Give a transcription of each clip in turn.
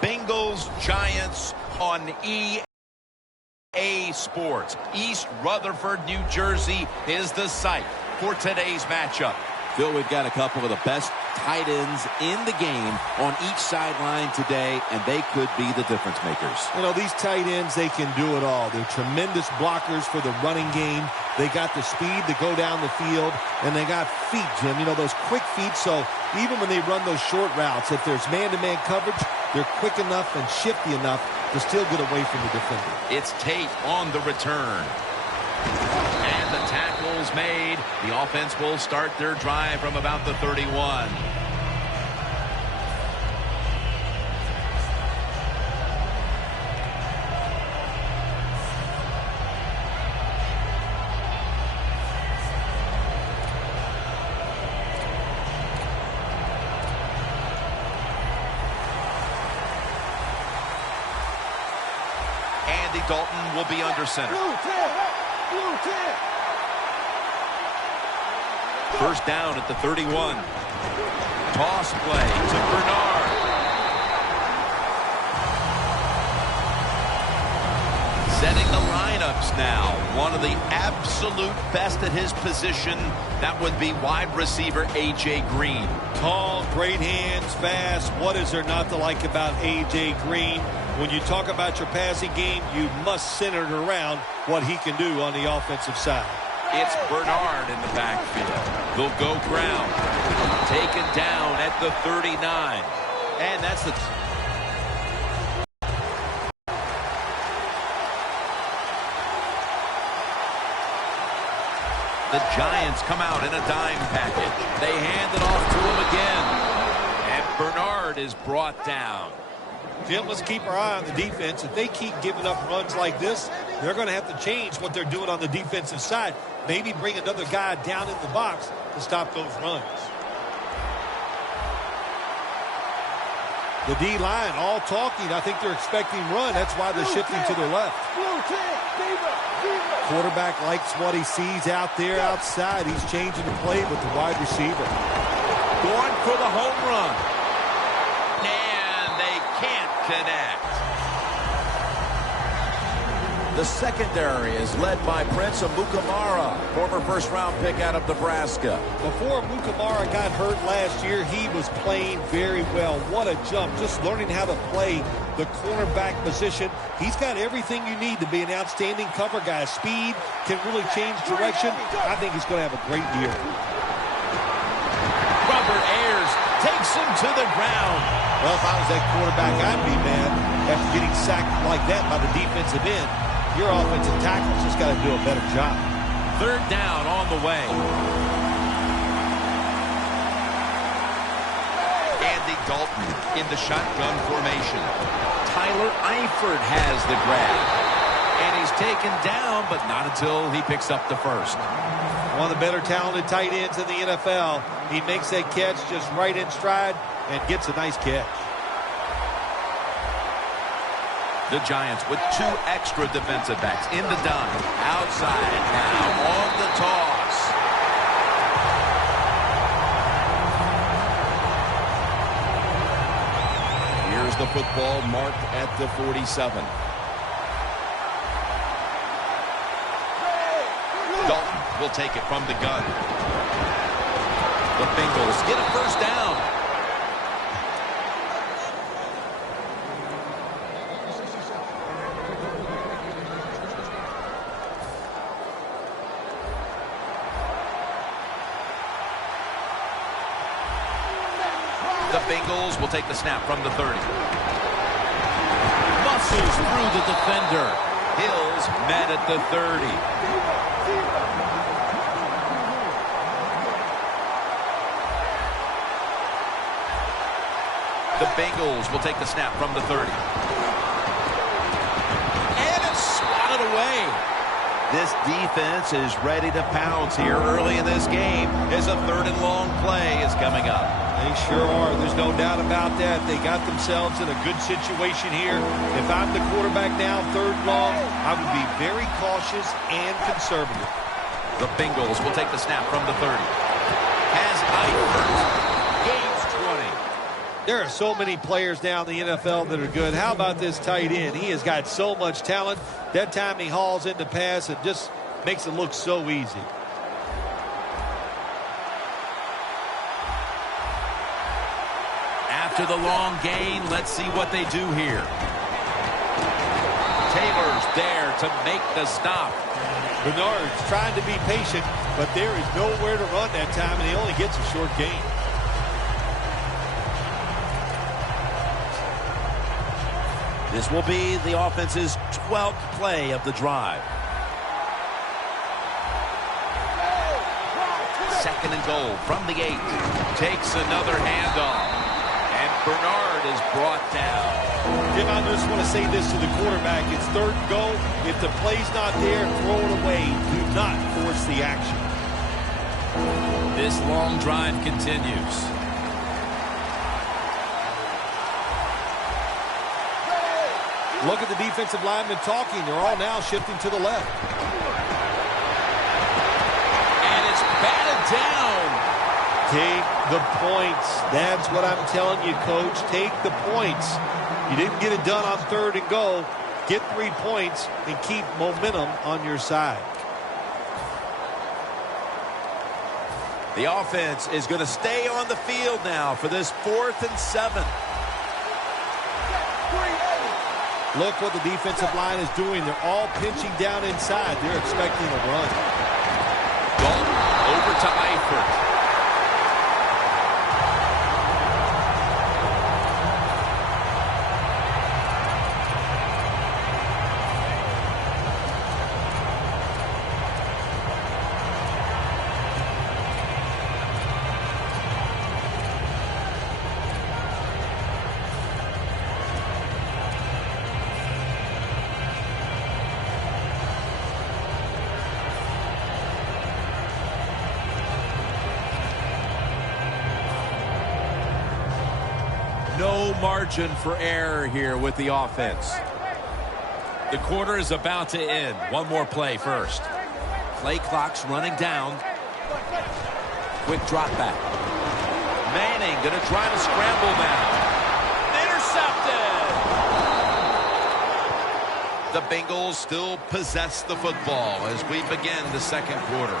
Bengals Giants on EA Sports. East Rutherford, New Jersey is the site for today's matchup. Phil, we've got a couple of the best tight ends in the game on each sideline today, and they could be the difference makers. You know, these tight ends, they can do it all. They're tremendous blockers for the running game. They got the speed to go down the field, and they got feet, Jim. You know, those quick feet, so even when they run those short routes, if there's man-to-man coverage, they're quick enough and shifty enough to still get away from the defender. It's Tate on the return. And the tackle's made. The offense will start their drive from about the 31. Andy Dalton will be under center. First down at the 31. Toss play to Bernard. Setting the lineups now. One of the absolute best at his position. That would be wide receiver A.J. Green. Tall, great hands, fast. What is there not to like about A.J. Green? When you talk about your passing game, you must center it around what he can do on the offensive side. It's Bernard in the backfield. They'll go ground. Taken down at the 39. And that's the... The Giants come out in a dime package. They hand it off to him again. And Bernard is brought down. Jim, let's keep our eye on the defense. If they keep giving up runs like this, they're going to have to change what they're doing on the defensive side. Maybe bring another guy down in the box to stop those runs. The D-line all talking. I think they're expecting run. That's why they're shifting to their left. Quarterback likes what he sees out there outside. He's changing the play with the wide receiver. Going for the home run. And they can't connect. The secondary is led by Prince Amukamara, former first-round pick out of Nebraska. Before Amukamara got hurt last year, he was playing very well. What a jump, just learning how to play the cornerback position. He's got everything you need to be an outstanding cover guy. Speed, can really change direction. I think he's going to have a great year. Robert Ayers takes him to the ground. Well, if I was that quarterback, I'd be mad after getting sacked like that by the defensive end. Your offensive tackle's just got to do a better job. Third down on the way. Andy Dalton in the shotgun formation. Tyler Eifert has the grab. And he's taken down, but not until he picks up the first. One of the better talented tight ends in the NFL. He makes that catch just right in stride and gets a nice catch. The Giants with two extra defensive backs in the dime. Outside now on the toss. Here's the football marked at the 47. Dalton will take it from the gun. The Bengals get a first down. The Bengals will take the snap from the 30. Muscles through the defender. Hills met at the 30. The Bengals will take the snap from the 30. And it's swatted away. This defense is ready to pounce here early in this game as a third and long play is coming up. They sure are. There's no doubt about that. They got themselves in a good situation here. If I'm the quarterback now, third and long, I would be very cautious and conservative. The Bengals will take the snap from the 30. Has Eifert. Gains 20. There are so many players now in the NFL that are good. How about this tight end? He has got so much talent. That time he hauls in the pass and just makes it look so easy. After the long gain, let's see what they do here. Taylor's there to make the stop. Bernard's trying to be patient, but there is nowhere to run that time, and he only gets a short gain. This will be the offense's 12th play of the drive. Second and goal from the 8. Takes another handoff. And Bernard is brought down. Jim, I just want to say this to the quarterback. It's third and goal. If the play's not there, throw it away. Do not force the action. This long drive continues. Look at the defensive linemen talking. They're all now shifting to the left. And it's batted down. Take the points. That's what I'm telling you, Coach. Take the points. You didn't get it done on third and goal. Get 3 points and keep momentum on your side. The offense is going to stay on the field now for this 4th and 7. Look what the defensive line is doing. They're all pinching down inside. They're expecting a run. Dalton over to Eifert. No margin for error here with the offense. The quarter is about to end. One more play first. Play clock's running down. Quick drop back. Manning going to try to scramble now. Intercepted. The Bengals still possess the football as we begin the second quarter.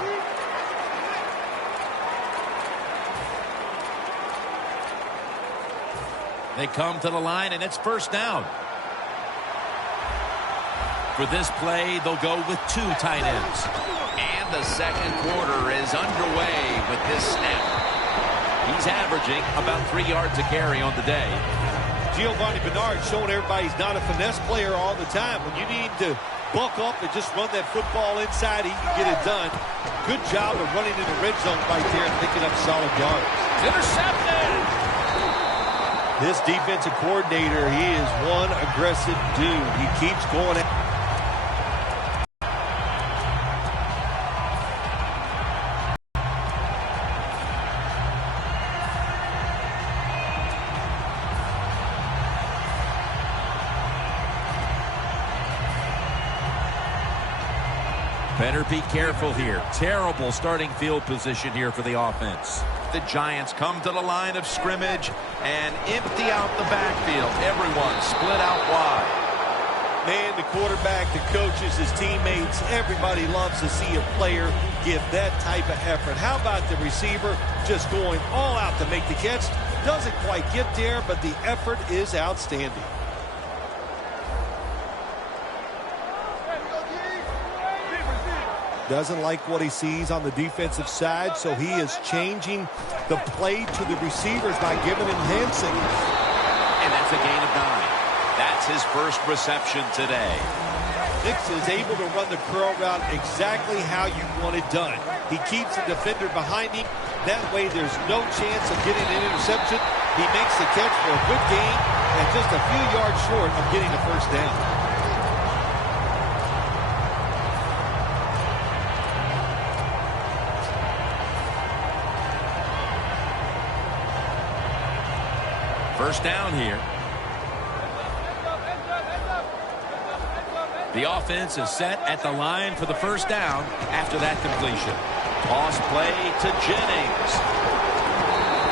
They come to the line, and it's first down. For this play, they'll go with 2 tight ends. And the second quarter is underway with this snap. He's averaging about 3 yards a carry on the day. Giovanni Bernard showing everybody he's not a finesse player all the time. When you need to bulk up and just run that football inside, he can get it done. Good job of running in the red zone right there and picking up solid yards. Intercepted! This defensive coordinator, he is one aggressive dude. He keeps going at Better be careful here. Terrible starting field position here for the offense. The Giants come to the line of scrimmage and empty out the backfield. Everyone split out wide. Man, the quarterback, the coaches, his teammates, everybody loves to see a player give that type of effort. How about the receiver just going all out to make the catch? Doesn't quite get there, but the effort is outstanding. Doesn't like what he sees on the defensive side, so he is changing the play to the receivers by giving him hand signals. And that's a gain of 9. That's his first reception today. Nix is able to run the curl route exactly how you want it done. He keeps the defender behind him. That way there's no chance of getting an interception. He makes the catch for a good gain and just a few yards short of getting a first down. First down here. The offense is set at the line for the first down after that completion. Toss play to Jennings.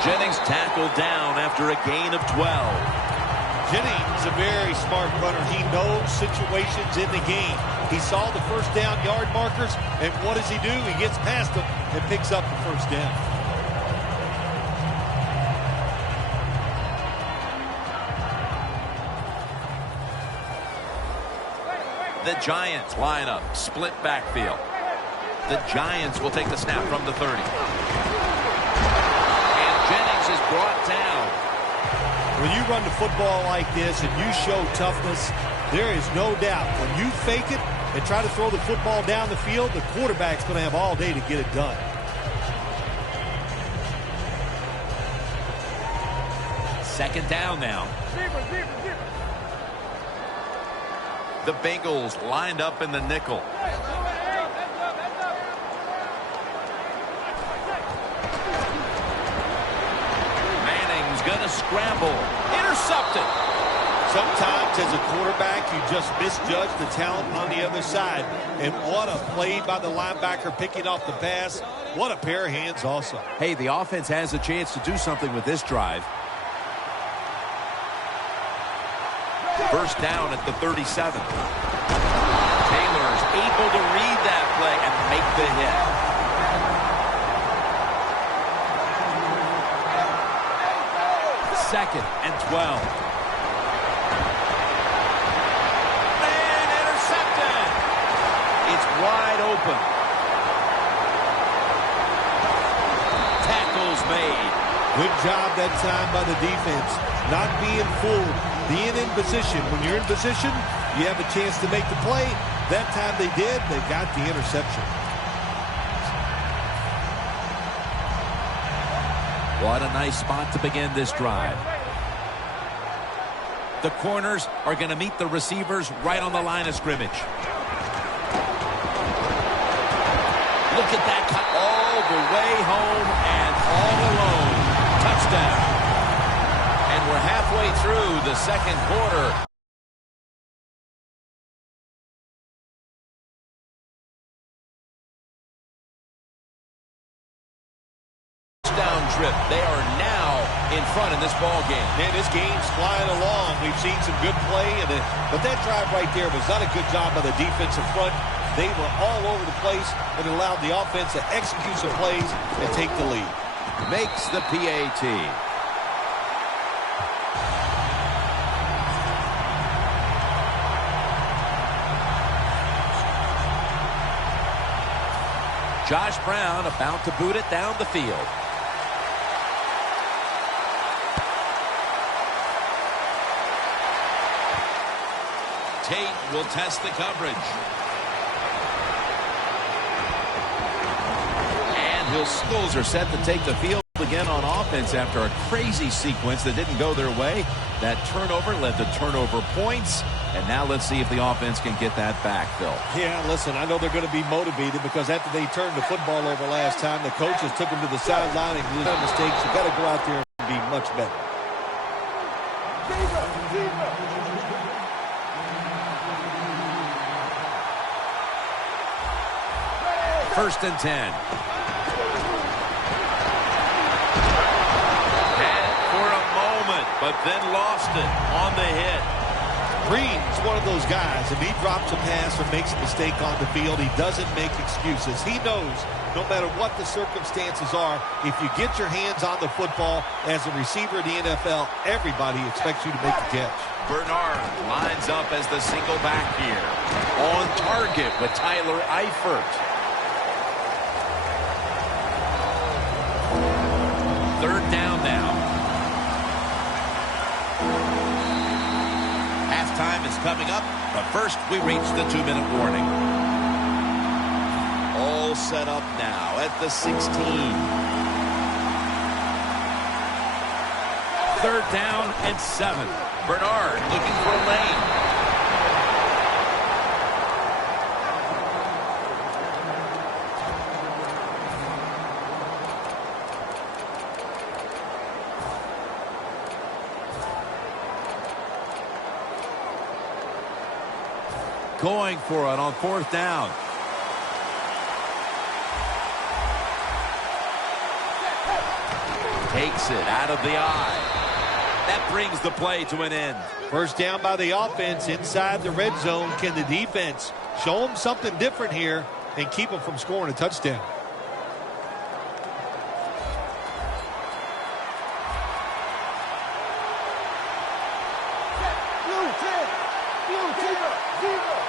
Jennings tackled down after a gain of 12. Jennings is a very smart runner. He knows situations in the game. He saw the first down yard markers, and what does he do? He gets past them and picks up the first down. The Giants line up, split backfield. The Giants will take the snap from the 30. And Jennings is brought down. When you run the football like this and you show toughness, there is no doubt when you fake it and try to throw the football down the field, the quarterback's going to have all day to get it done. Second down now. The Bengals lined up in the nickel. Manning's going to scramble. Intercepted. Sometimes as a quarterback, you just misjudge the talent on the other side. And what a play by the linebacker picking off the pass. What a pair of hands also. Hey, the offense has a chance to do something with this drive. First down at the 37. Taylor's able to read that play and make the hit. Second and 12. And intercepted. It's wide open. Tackles made. Good job that time by the defense. Not being fooled. Being in position. When you're in position, you have a chance to make the play. That time they did. They got the interception. What a nice spot to begin this drive. The corners are going to meet the receivers right on the line of scrimmage. Look at that cut all the way home and all alone. Touchdown. And we're halfway through the second quarter. Touchdown trip. They are now in front in this ball game. Man, this game's flying along. We've seen some good play, but that drive right there was not a good job by the defensive front. They were all over the place and allowed the offense to execute some plays and take the lead. Makes the PAT. Josh Brown about to boot it down the field. Tate will test the coverage. And Bills are set to take the field again on offense after a crazy sequence that didn't go their way. That turnover led to turnover points. And now let's see if the offense can get that back, Phil. Yeah, listen, I know they're going to be motivated because after they turned the football over last time, the coaches took them to the sideline and did mistakes. You got to go out there and be much better. First and 10. Had it for a moment, but then lost it on the hit. Green's one of those guys. If he drops a pass or makes a mistake on the field, he doesn't make excuses. He knows no matter what the circumstances are, if you get your hands on the football as a receiver in the NFL, everybody expects you to make the catch. Bernard lines up as the single back here. On target with Tyler Eifert. Third down now. Halftime is coming up, but first we reach the 2-minute warning. All set up now at the 16. Third down and 7. Bernard looking for a lane. Going for it on fourth down. Takes it out of the eye. That brings the play to an end. First down by the offense inside the red zone. Can the defense show them something different here and keep them from scoring a touchdown?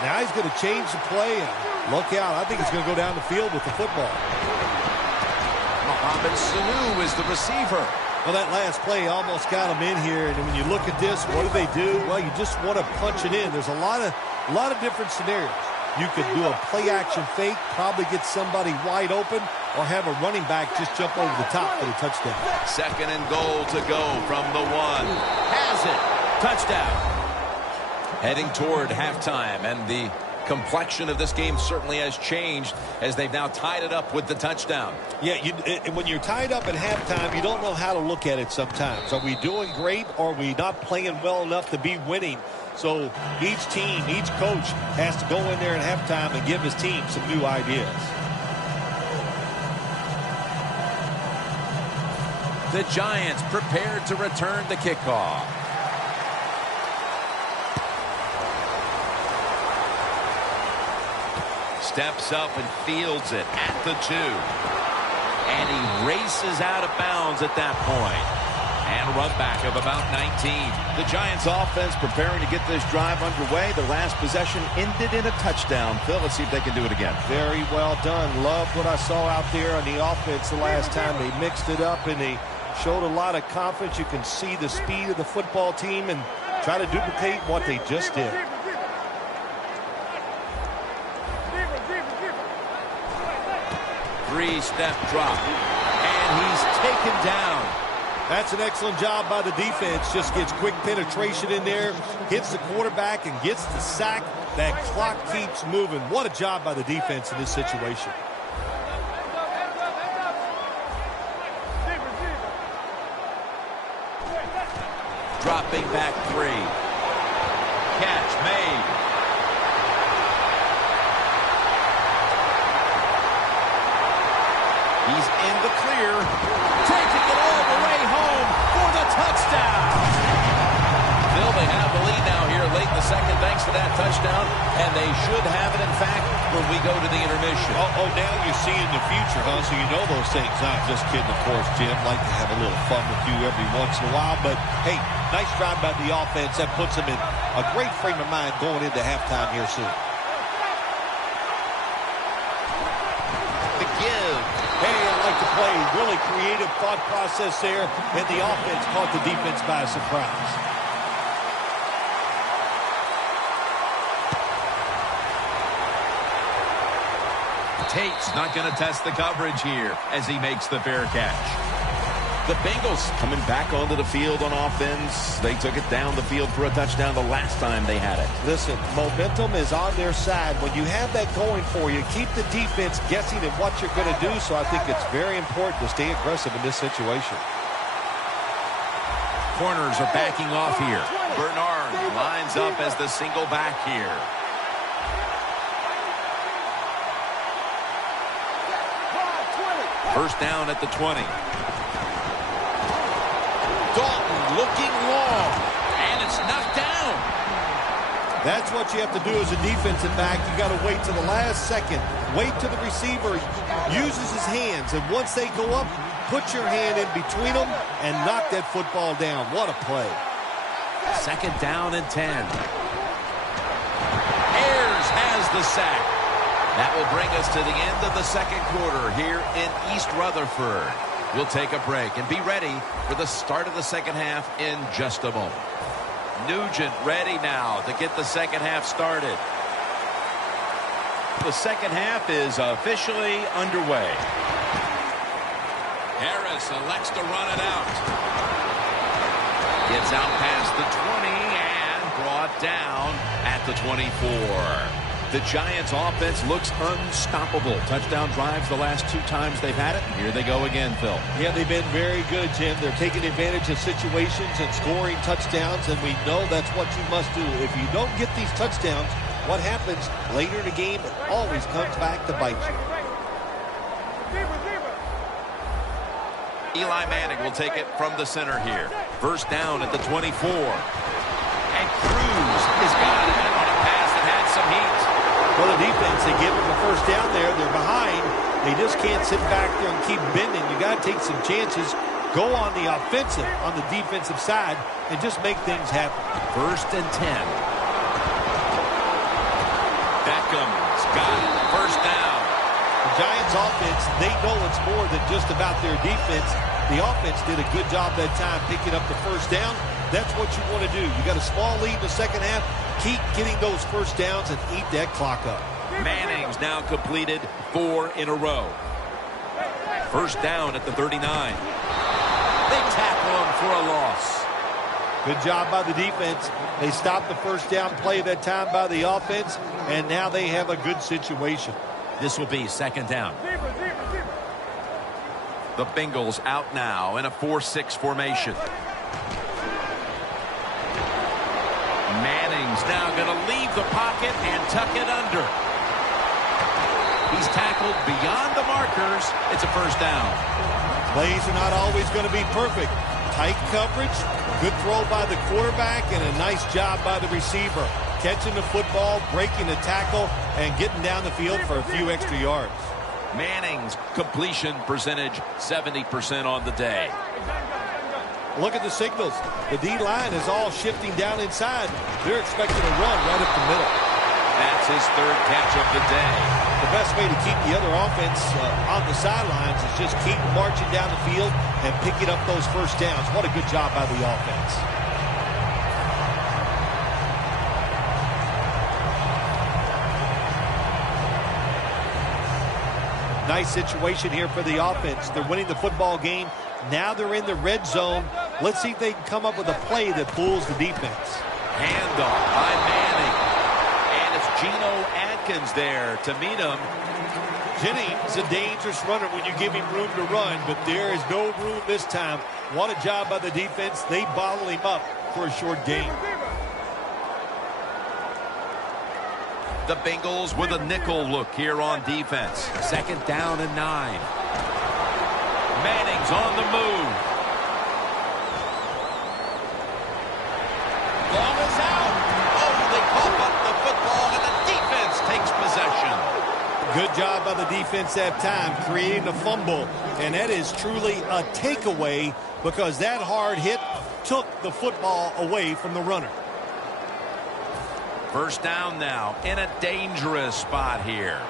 Now he's going to change the play. And look out. I think he's going to go down the field with the football. Mohamed Sanu is the receiver. Well, that last play almost got him in here. And when you look at this, what do? Well, you just want to punch it in. There's a lot of different scenarios. You could do a play-action fake, probably get somebody wide open, or have a running back just jump over the top for the touchdown. 2nd and goal to go from the 1. Has it. Touchdown. Heading toward halftime, and the complexion of this game certainly has changed as they've now tied it up with the touchdown. Yeah, when you're tied up at halftime, you don't know how to look at it sometimes. Are we doing great, or are we not playing well enough to be winning? So each team, each coach has to go in there at halftime and give his team some new ideas. The Giants prepared to return the kickoff. Steps up and fields it at the 2. And he races out of bounds at that point. And a run back of about 19. The Giants offense preparing to get this drive underway. The last possession ended in a touchdown. Phil, let's see if they can do it again. Very well done. Loved what I saw out there on the offense the last time. They mixed it up and they showed a lot of confidence. You can see the speed of the football team and try to duplicate what they just did. Three-step drop. And he's taken down. That's an excellent job by the defense. Just gets quick penetration in there, hits the quarterback, and gets the sack. That clock keeps moving. What a job by the defense in this situation. Dropping back 3. Catch made. He's in the clear. Taking it all the way home for the touchdown. Phil, they have the lead now here late in the second thanks to that touchdown. And they should have it, in fact, when we go to the intermission. Oh, now you're seeing the future, huh? So you know those things. I'm just kidding, of course, Jim. Like to have a little fun with you every once in a while. But, hey, nice drive by the offense. That puts them in a great frame of mind going into halftime here soon. The give. Hey, I like the play. Really creative thought process there, and the offense caught the defense by surprise. Tate's not going to test the coverage here as he makes the fair catch. The Bengals coming back onto the field on offense. They took it down the field for a touchdown the last time they had it. Listen, momentum is on their side. When you have that going for you, keep the defense guessing at what you're going to do. So I think it's very important to stay aggressive in this situation. Corners are backing off here. Bernard lines up as the single back here. First down at the 20. Dalton looking long, and it's knocked down. That's what you have to do as a defensive back. You got to wait to the last second. Wait till the receiver uses his hands, and once they go up, put your hand in between them and knock that football down. What a play. Second down and 10. Ayers has the sack. That will bring us to the end of the second quarter here in East Rutherford. We'll take a break and be ready for the start of the second half in just a moment. Nugent ready now to get the second half started. The second half is officially underway. Harris elects to run it out. Gets out past the 20 and brought down at the 24. The Giants offense looks unstoppable. Touchdown drives the last 2 times they've had it. Here they go again, Phil. Yeah, they've been very good, Jim. They're taking advantage of situations and scoring touchdowns, and we know that's what you must do. If you don't get these touchdowns, what happens later in the game, it always comes back to bite you. Eli Manning will take it from the center here. First down at the 24. And Cruz has got it on a pass that had some heat. Well, the defense, they give them the first down there. They're behind. They just can't sit back there and keep bending. You got to take some chances. Go on the offensive, on the defensive side, and just make things happen. First and 10. Beckham's got it. First down. The Giants offense, they know it's more than just about their defense. The offense did a good job that time picking up the first down. That's what you want to do. You got a small lead in the second half. Keep getting those first downs and eat that clock up. Manning's now completed 4 in a row. First down at the 39. They tackle him for a loss. Good job by the defense. They stopped the first down play that time by the offense, and now they have a good situation. This will be second down. The Bengals out now in a 4-6 formation. Manning's now going to leave the pocket and tuck it under. He's tackled beyond the markers. It's a first down. Plays are not always going to be perfect. Tight coverage, good throw by the quarterback, and a nice job by the receiver. Catching the football, breaking the tackle, and getting down the field for a few extra yards. Manning's completion percentage, 70% on the day. Look at the signals. The D-line is all shifting down inside. They're expecting a run right up the middle. That's his third catch of the day. The best way to keep the other offense on the sidelines is just keep marching down the field and picking up those first downs. What a good job by the offense. Nice situation here for the offense. They're winning the football game. Now they're in the red zone. Let's see if they can come up with a play that fools the defense. Handoff by Manning. And it's Geno Atkins there to meet him. Jennings a dangerous runner when you give him room to run, but there is no room this time. What a job by the defense. They bottle him up for a short gain. The Bengals with a nickel look here on defense. Second down and 9. Manning's on the move. Ball is out. Oh, they cough up the football, and the defense takes possession. Good job by the defense that time, creating a fumble. And that is truly a takeaway because that hard hit took the football away from the runner. First down now in a dangerous spot here.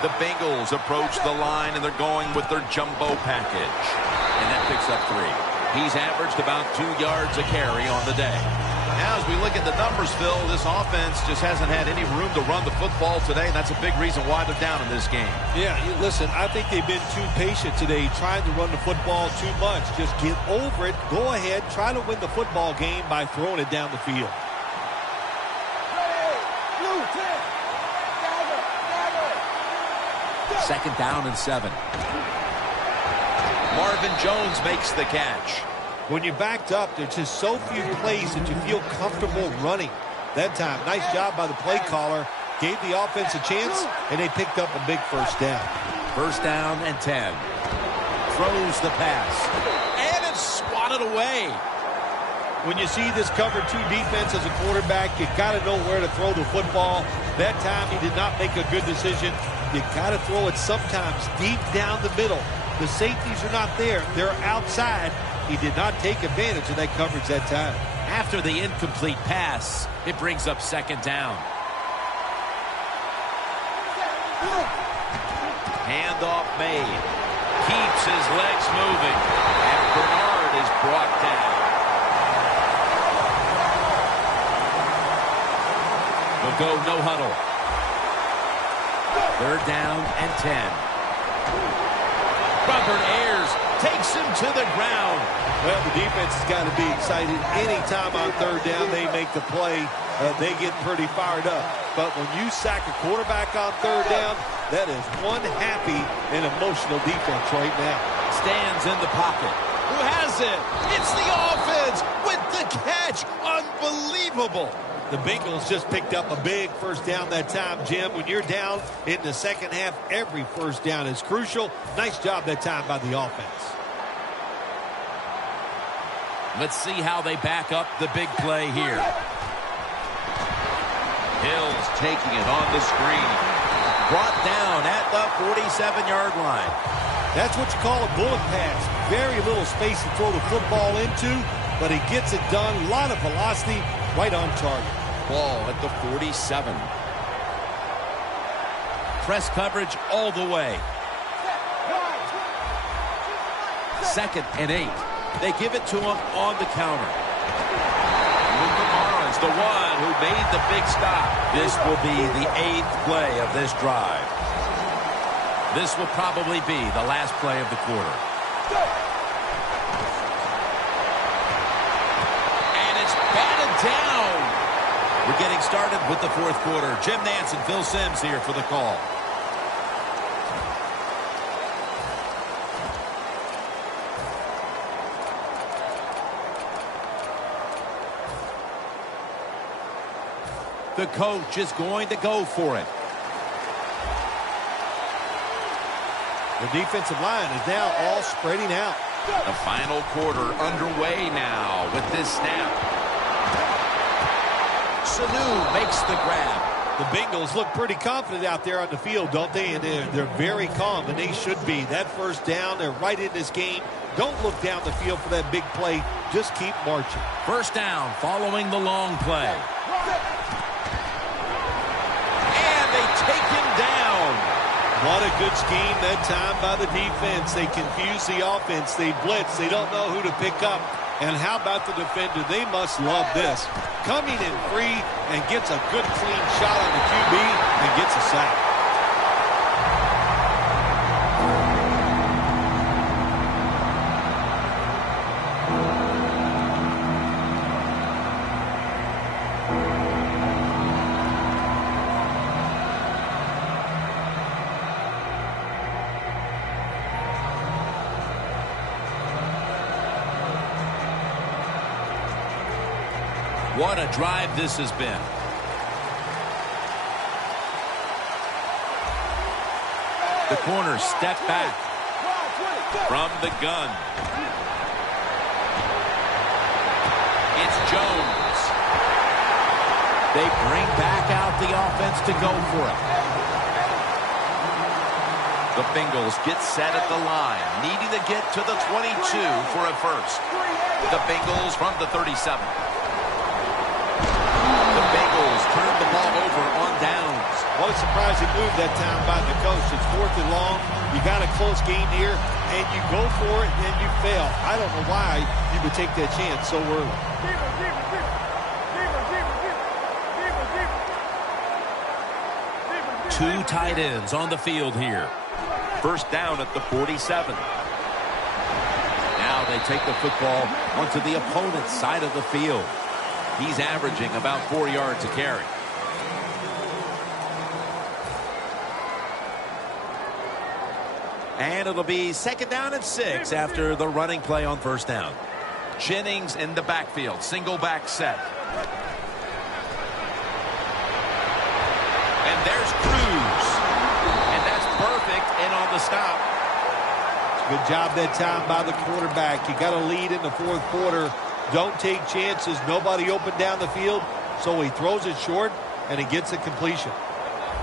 The Bengals approach the line, and they're going with their jumbo package. And that picks up 3. He's averaged about 2 yards a carry on the day. Now, as we look at the numbers, Phil, this offense just hasn't had any room to run the football today, and that's a big reason why they're down in this game. Yeah, listen, I think they've been too patient today, trying to run the football too much. Just get over it, go ahead, try to win the football game by throwing it down the field. Second down and 7. Marvin Jones makes the catch. When you're backed up, there's just so few plays that you feel comfortable running. That time, nice job by the play caller. Gave the offense a chance, and they picked up a big first down. First down and 10. Throws the pass. And it's swatted away. When you see this cover 2 defense as a quarterback, you got to know where to throw the football. That time, he did not make a good decision. You got to throw it sometimes deep down the middle. The safeties are not there. They're outside. He did not take advantage of that coverage that time. After the incomplete pass, it brings up second down. Handoff made. Keeps his legs moving. And Bernard is brought down. They'll go no huddle. Third down and 10. Robert Ayers takes him to the ground. Well, the defense has got to be excited. Anytime on third down they make the play, they get pretty fired up. But when you sack a quarterback on third down, that is one happy and emotional defense right now. Stands in the pocket. Who has it? It's the offense with the catch. Unbelievable. The Bengals just picked up a big first down that time, Jim. When you're down in the second half, every first down is crucial. Nice job that time by the offense. Let's see how they back up the big play here. Hill's taking it on the screen. Brought down at the 47-yard line. That's what you call a bullet pass. Very little space to throw the football into, but he gets it done. A lot of velocity, right on target. Ball at the 47. Press coverage all the way. 2nd and 8. They give it to him on the counter. Lukamara is the one who made the big stop. This will be the 8th play of this drive. This will probably be the last play of the quarter. And it's batted down. We're getting started with the 4th quarter. Jim Nantz and Phil Simms here for the call. The coach is going to go for it. The defensive line is now all spreading out. The final quarter underway now with this snap. Sanu makes the grab. The Bengals look pretty confident out there on the field, don't they? And they're very calm, and they should be. That first down, they're right in this game. Don't look down the field for that big play. Just keep marching. First down following the long play. And they take him down. What a good scheme that time by the defense. They confuse the offense. They blitz. They don't know who to pick up. And how about the defender? They must love this. Coming in free and gets a good clean shot on the QB and gets a sack. What a drive this has been. The corners step back from the gun. It's Jones. They bring back out the offense to go for it. The Bengals get set at the line, needing to get to the 22 for a first. The Bengals from the 37. The Bengals turn the ball over on downs. What a surprising move that time by the coach. It's 4th and long. You got a close game here, and you go for it, and you fail. I don't know why you would take that chance so early. Two tight ends on the field here. First down at the 47. Now they take the football onto the opponent's side of the field. He's averaging about 4 yards a carry. And it'll be 2nd down and 6 after the running play on first down. Jennings in the backfield. Single back set. And there's Cruz. And that's perfect and on the stop. Good job that time by the quarterback. You got a lead in the 4th quarter. Don't take chances. Nobody open down the field. So he throws it short, and he gets a completion.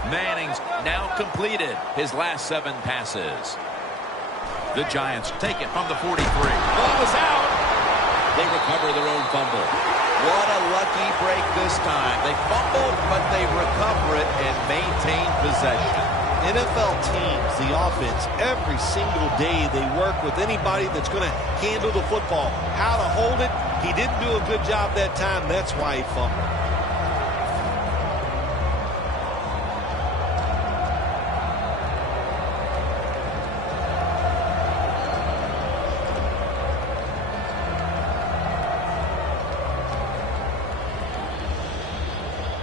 Manning's now completed his last 7 passes. The Giants take it from the 43. Ball is out. They recover their own fumble. What a lucky break this time. They fumbled, but they recover it and maintain possession. NFL teams, the offense, every single day they work with anybody that's going to handle the football. How to hold it, he didn't do a good job that time. That's why he fumbled.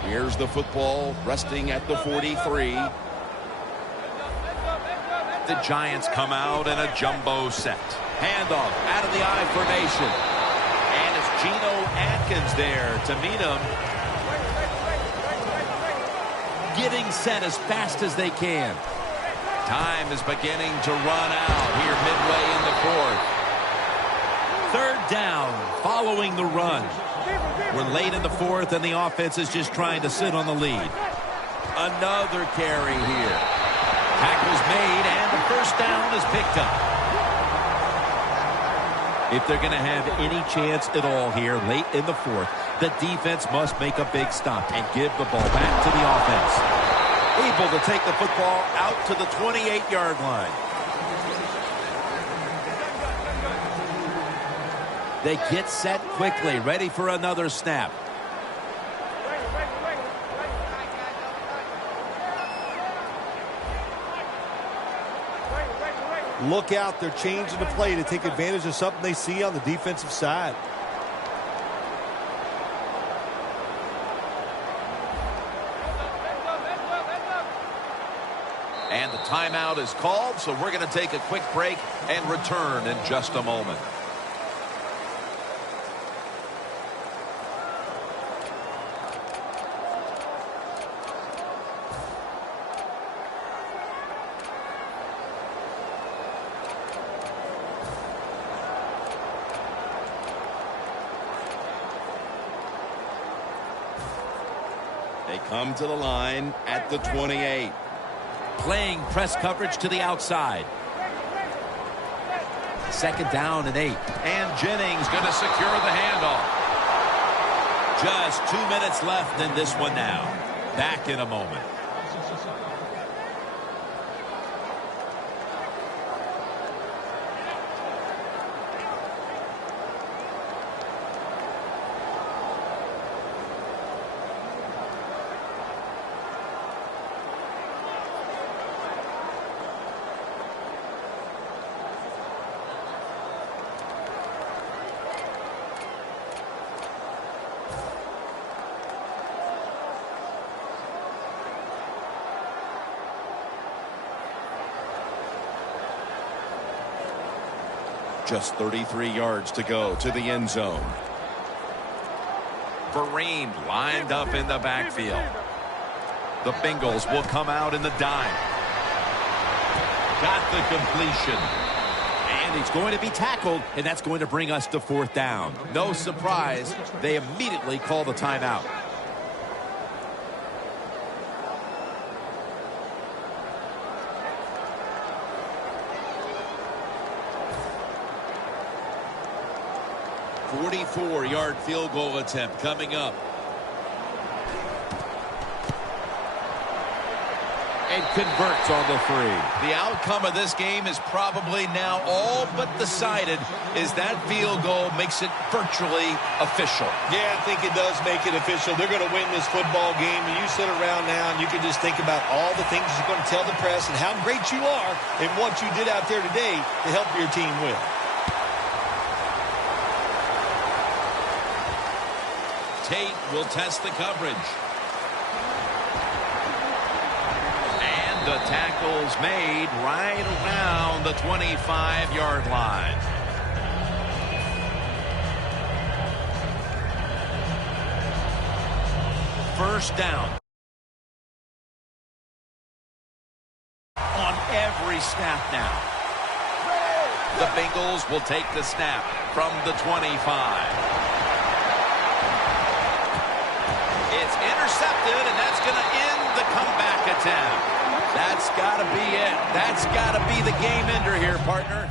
Here's the football resting at the 43. The Giants come out in a jumbo set. Handoff out of the I formation. And it's Geno Atkins there to meet him. getting set as fast as they can. Time is beginning to run out here midway in the fourth. Third down following the run. We're late in the fourth, and the offense is just trying to sit on the lead. Another carry here. Tackle's made, and the first down is picked up. If they're going to have any chance at all here late in the fourth, the defense must make a big stop and give the ball back to the offense. Able to take the football out to the 28-yard line. They get set quickly, ready for another snap. Look out, they're changing the play to take advantage of something they see on the defensive side. And the timeout is called, so we're going to take a quick break and return in just a moment. They come to the line at the 28. Playing press coverage to the outside. Second down and 8. And Jennings going to secure the handoff. Just 2 minutes left in this one now. Back in a moment. Just 33 yards to go to the end zone. Vereen lined up in the backfield. The Bengals will come out in the dime. Got the completion. And he's going to be tackled, and that's going to bring us to fourth down. No surprise, they immediately call the timeout. Yard field goal attempt coming up. And converts on the 3. The outcome of this game is probably now all but decided, as that field goal makes it virtually official. Yeah, I think it does make it official. They're going to win this football game, and you sit around now and you can just think about all the things you're going to tell the press and how great you are and what you did out there today to help your team win. Tate will test the coverage. And the tackle's made right around the 25-yard line. First down. On every snap now. The Bengals will take the snap from the 25. It's intercepted, and that's going to end the comeback attempt. That's got to be it. That's got to be the game ender here, partner.